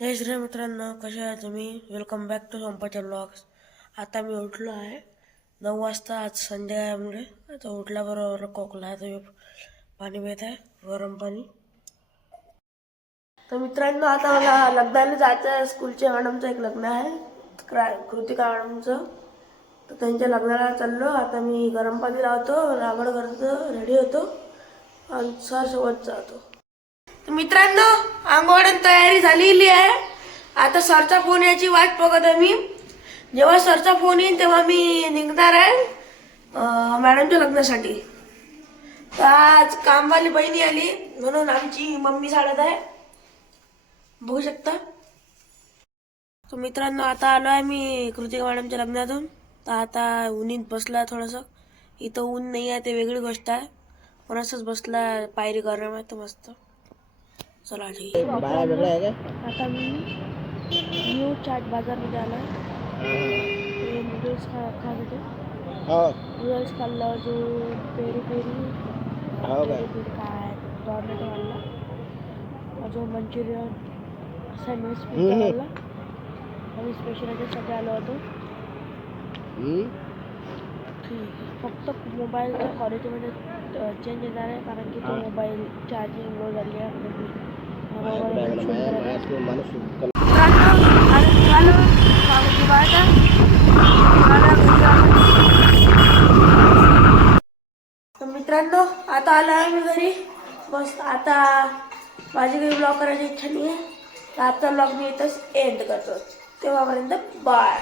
जय श्री मित्रांनो, कसे आहे तुम्ही? वेलकम बॅक टू संपाच्या ब्लॉग्स. आता मी उठलो आहे 9 वाजता. आज संडे आहे म्हणजे आता उठल्याबरोबर खोकला आहे, तर पाणी पित आहे, गरम पाणी. तर मित्रांनो, आता मला लग्नाला जायचं आहे. स्कूलच्या मॅडमचं एक लग्न आहे, कृतिका मॅडमचं. तर त्यांच्या लग्नाला चाललो. आता मी गरम पाणी लावतो, रांगोळ करतो, रेडी होतो आणि सर सोबत जातो. तर मित्रांनो, आंघोळ तयारी झालेली आहे. आता सरचा फोन याची वाट बघत आहे मी. जेव्हा सरचा फोन येईल तेव्हा मी निघणार आहे मॅडमच्या लग्नासाठी. तर आज कामवाली बहिणी आली म्हणून आमची मम्मी साडत आहे, बघू शकता. तर मित्रांनो, आता आलो आहे मी कृतिका मॅडमच्या लग्नातून. तर आता उन्हीत बसला थोडंसं. इथं ऊन नाही आहे ते वेगळी गोष्ट आहे, पण असंच बसला, पायरी गरम आहे तर मस्त. चला ठीक आहे. आता मी न्यू चाट बाजारमध्ये आला. नूडल्स खात होते. नूडल्स खाल्लं, जो पेरी पेरी काय टॉर्नेटो खाल्ला, अजून मंचुरियन सँडविच खाल्ला. आम्ही स्पेशल याच्यासाठी आलो होतो. ठीक आहे, फक्त मोबाईलच्या क्वालिटीमध्ये चेंज येणार आहे, कारण की तो मोबाईल चार्जिंग लो झाली आहे. मित्रांनो, आता आलो आहे मी घरी. बस आता माझी काही ब्लॉग करायची इच्छा नाही आहे. आजचा ब्लॉग मी इथंच एंड करतो. तेव्हापर्यंत बाय.